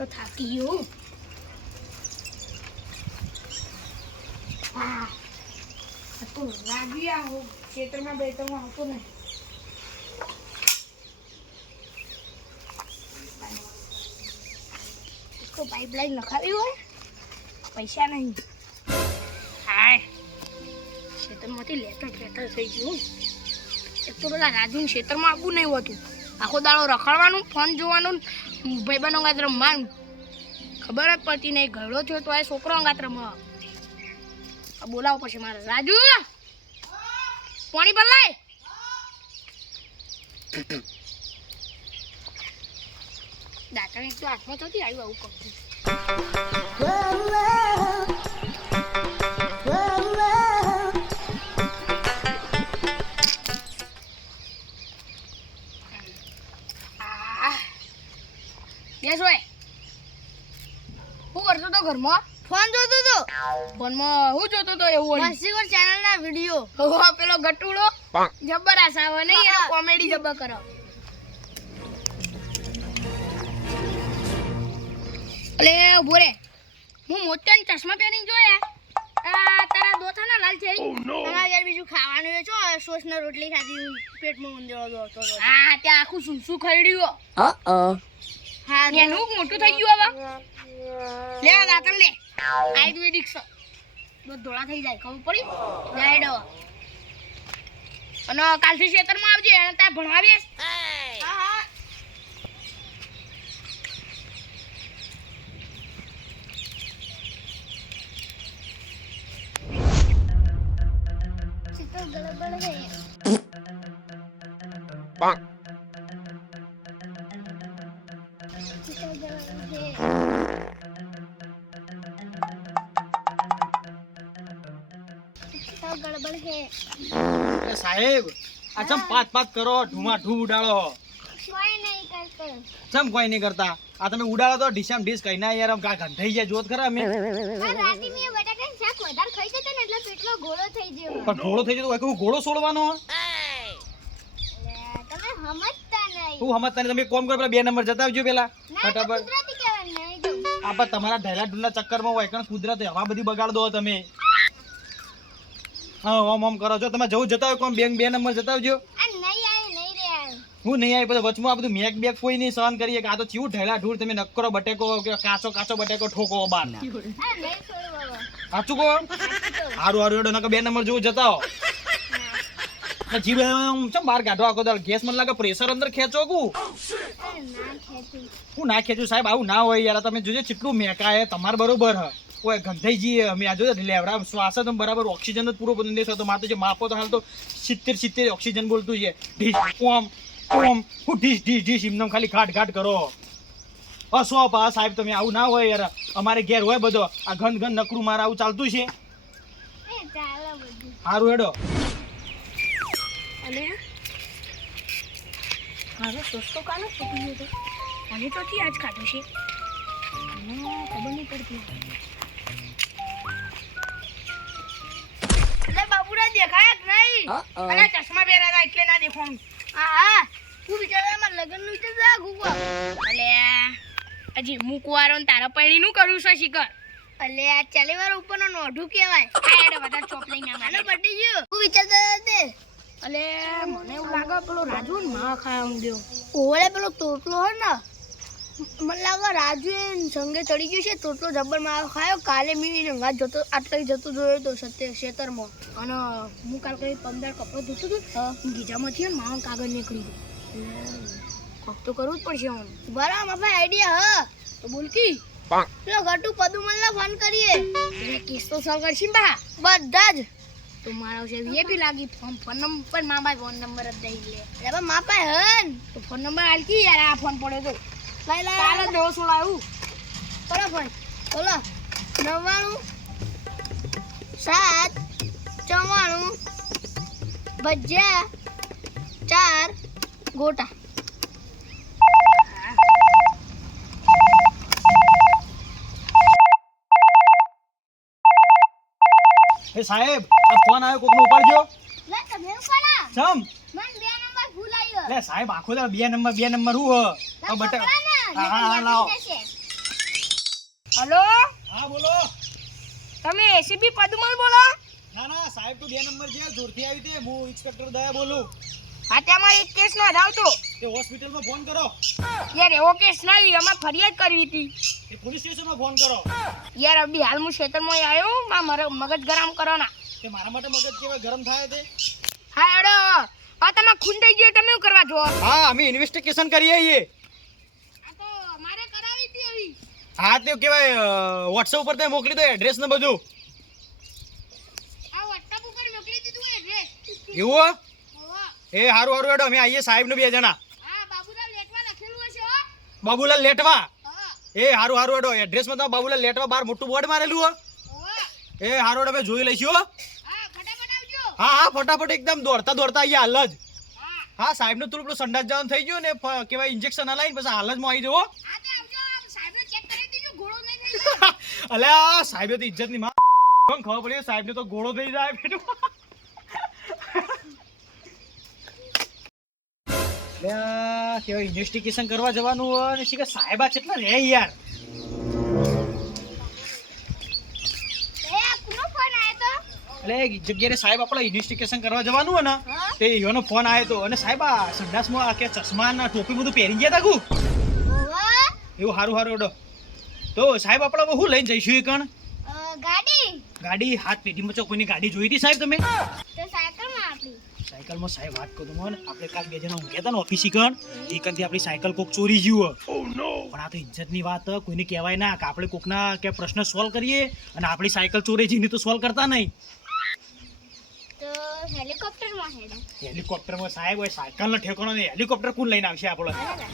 તો થાકી ગયો. હા તો લાગી આવો ખેતરમાં બેતરમાં આવતો નહીં. તો પાઇપલાઇન નખાવી હોય પૈસા નહીં. હાય ખેતરમાંથી લેટર થઈ ગયું. એક તો બધા રાજુને ખેતરમાં આવવું નહીં હોતું. આખો દાડો રખડવાનું, ફોન જોવાનું, ભાઈબંધો અંગાત રમવાનું. ખબર જ પડતી નહીં. ઘરડો થયો તો આ છોકરો અંગાત રમવા. બોલાવો પછી મારે. રાજુ પાણી પર લાય. દાંતણ એક તો હાથમાં થતી આવ્યું આવું કરતું. બેસ હોય. શું કરતો તો ઘરમાં? ફોન જોતો તો. ફોનમાં શું જોતો તો? એવું મસ્તીખોર ચેનલના વિડિયો. પેલો ગટુડો જબર આસાવે નહીં, એનો કોમેડી જબર કરો. અલે ઉભો રે, હું મોટા ચશ્મા પહેરીને જોયા. તારા દોથાના લાલ છે. તમારે યાર બીજું ખાવાનું છે. સોસના રોટલી ખાધી, પેટમાં ઉંદરો દોડતો હતો. હા ત્યાં આખું શું ખરડ્યું. હા એનું મોટું થઈ ગયું. હવે લે દાતણ લે. આયુર્વેદિક છે. ધોળા થઈ જાય ખબર પડી જાય. અને કાલથી ખેતરમાં આવજે. એને ત્યાં ભણાવીશ. હા હા ચિત્ર ગડબડ હે. ગડબડ હે. સાહેબ આ ચમ પાત કરો, ઢુમા ઢૂ ઉડાડો. કોઈ નહીં કરતો. ચમ કોઈ નહીં કરતા. આ તમે ઉડાડો તો ડીશામ ડીશ કઈ ના યાર. ગંઠાઈ જાય જોત ખરા. અમે રાતે મે બટાકાનું શાક વધારે ખાઈ જતો ને એટલે પેટમાં ગોળો થઈ ગયો. પણ ઘોડો થઈ જતો હોય ઘોડો છોડવાનો. તમે સમજતા નહીં. તું સમજતા નહીં. તમે કોમ કરો, પેલા 2 નંબર જતા આવજો પેલા ફટાફટ. ગુજરાતી કહેવાય નહીં જો. આ પણ તમારા ઢેલા ઢૂંડા ચક્કરમાં હોય કારણ કુદરત હવા બધી બગાડ દો તમે. હા ઓમ કરો. જો તમે જવું જતા હોય કોમ 2 નંબર જતા આવજો. આ નહીં આવી નહીં રે આવ્યો. હું નહીં આવી પછી વચમાં આ બધું મેક બેક કોઈ નહીં સહન કરીએ. આ તો ચીવું ઢેલા ઢૂર તમે નક્કરો બટેકો કે કાચો બટેકો ઠોકો બાર. આ નહીં છોડો બાબા. સાચું કહો. હારું એડો નકર 2 નંબર જેવું જતા હો. જીવ ચમ બહાર કાઢો આખો દાળ. ગેસ મને લાગે પ્રેશર અંદર ખેંચો કુ. ના ખેતી. હું ના ખેંચું સાહેબ. આવું ના હોય યાર. તમે જોજો કેટલું મેકાય. તમારે બરોબર હ ઓય ગંધાઈ જઈએ અમે. આ જોજો લેવડા શ્વાસ તો બરાબર ઓક્સિજન જ પૂરો બની દેશો. તો મારે તો જે માપો તો હાલ તો 70 ઓક્સિજન બોલતું છે. ઢીસ ઓમ હું ઢીસ એમને ખાલી ઘાટ કરો. સો પા સાહેબ તમે આવું ના હોય યાર. અમારે ઘેર હોય બધો આ ગંધ નકરું મારે આવું ચાલતું છે. એ ચાલો બધું. સારું હેડો. અને મારો સસ્તો કાનો છૂટી ગયો તો. અને તો થી આજ ખાધું છે. અને ખબર નહીં પડતી. એટલે બાબુરા દેખાય જ નહીં. અરે ચશ્મા પહેર્યા એટલે ના દેખવાનું. હા હા હું વિચારવામાં લગ્નનું વિચાર ગુગવા. અલે હજી મૂકવારો ને તારા પૈણી નું કરું છે શિખર. અલે આ ચાલીવાર ઉપરનો નોઢું કહેવાય. આ એડો બધા ચોપ લઈને આનો આમાં. પટી ગયો. હું વિચારતા તે અલે મને એવું લાગે પેલો રાજુ ને માં ખાવા માંગ્યો. ઓલે પેલો તોતલો હોય ને મને લાગે રાજુ એ સંગે ચડી ગયું છે. તોતલો જબ્બર માર ખાયો. કાલે મી રંગા જતો આટલે જતો જોયો તો ખેતરમાં. અને હું કાલ કઈ 15 કપડો ધોતું હતું. ગીજામાંથી ને માવા કાગળ નીકળી ગયું. કોક તો કરવું જ પડશે. મને બરાબર મારા પાસે આઈડિયા હ. તો બોલ કી પેલો ગટુ પદુમલને ફોન કરીએ. એટલે કેસ તો સોલ્વ કરશી બા. બધા જ તો મારા છે વીઆઈપી લાગી. ફોન નંબર મા બાઈ ફોન નંબર જ દઈ લે. એટલે મા પાસે હન તો ફોન નંબર હાલ કી યાર. આ ફોન પડ્યો તો લઈ લે. કાલે દો સોળાયું. બરાબર બોલો 99 7 94 ભજીયા 4 ગોટા. એ સાહેબ આ ફોન આવ્યો કોકનો ઉપાડજો. લે તમે ઉપાડા. ચમ મન 2 નંબર ભૂલાયો. લે સાહેબ આખો દા 2 નંબર હું હ. આ બટા હા લાવો. હલો, હા બોલો. તમે એસીબી પદમલ બોલો? ના ના સાહેબ તો 2 નંબર છે, જોરથી આવી તે. હું ઇન્સ્પેક્ટર દયા બોલું. હા, ત્યાં એક કેસ નોંધાવતો. તે હોસ્પિટલમાં ફોન કરો. યાર એવો કેસ નહીં, અમારે ફરિયાદ કરવી હતી. તે પોલીસ સ્ટેશનમાં ફોન કરો. યાર અભી હાલ હું ખેતરમાં આવ્યો, મારા મગજ ગરમ કરો ના. તે મારા માટે મગજ કેવાય ગરમ થાય તે. હા હેડો, હા તમે ખૂન થઈ ગયો, તમે શું કરવા જો? હા અમે ઇન્વેસ્ટિગેશન કરીએ છીએ. આ તો મારે કરાવી હતી હવે. હા તે કેવાય વોટ્સએપ ઉપર તે મોકલી દો એડ્રેસ ને બધું. આ WhatsApp ઉપર મોકલી દીધું એડ્રેસ. એવું હે? ઓહો. એ હારું હારું હેડો અમે આવીએ સાહેબ ને 2 જણા. હા, બાબુલાલ લેટવા લખેલું હશે હો. બાબુલાલ લેટવા. હા. એ હારું હારું હેડો એડ્રેસમાં તો બાબુલાલ લેટવા બાર મોટું બોર્ડ મારેલું હો. ઓહો. એ હારું હેડો અમે જોઈ લઈશું હો. હા, ફટાફટ આવજો. હા હા ફટાફટ એકદમ દોડતા દોડતા આવીએ હાલ જ. હા. હા સાહેબ નું થોડું પેલું સંડાસ જવાનું થઈ ગયું ને કેવાય ઇન્જેક્શન હલાવીને પછી હાલ જ માં આવી જવો. હા, તે આવજો. સાહેબને ચેક કરી દેજો, ઘોડો નહીં થઈ જાય. અલ્યા સાહેબ તો ઇજ્જત ની માં ખબર પડી સાહેબ ને તો ઘોડો થઈ જાય બેટું. અલ્યા કેવાય ઇન્વેસ્ટિગેશન કરવા જવાનું હોય ને શીખે સાહેબ આ કેટલા રે યાર. એ કોનો ફોન આવ્યો તો? એટલે એક જગ્યાએ સાહેબ આપણે ઇન્વેસ્ટિગેશન કરવા જવાનું હોય ને હા? તે એનો ફોન આવ્યો તો અને સાહેબ આ સંડાસમાં આ કે ચશ્મા ના ટોપી બધું પહેરી ગયા તા કુ ઓહો. એવું હારું હારું એડો. તો સાહેબ આપણે હવે શું લઈને જઈશું એ કણ ગાડી ગાડી હાથ પેઢીમાં ચો કોઈની ગાડી જોઈ હતી સાહેબ તમે? તો સાયકલમાં આપણી. સાયકલમાં સાહેબ વાત કરું મને આપણે કાલ 2 જણા ઊંઘ્યા હતા ને ઓફિસી કણ એકંથી આપણી સાયકલ કોક ચોરી ગયું પણ આ તો ઇજ્જતની વાત કોઈને કહેવાય ના કે આપણે કોકના કે પ્રશ્ન સોલ્વ કરીએ અને આપણી સાયકલ ચોરી જઈને તો સોલ્વ કરતા નહીં. તો હેલિકોપ્ટરમાં હેડો. હેલિકોપ્ટરમાં સાહેબ હોય સાયકલનો ઠેકાણો નહીં હેલિકોપ્ટર કોણ લઈને આવશે આપણે? બરાબર.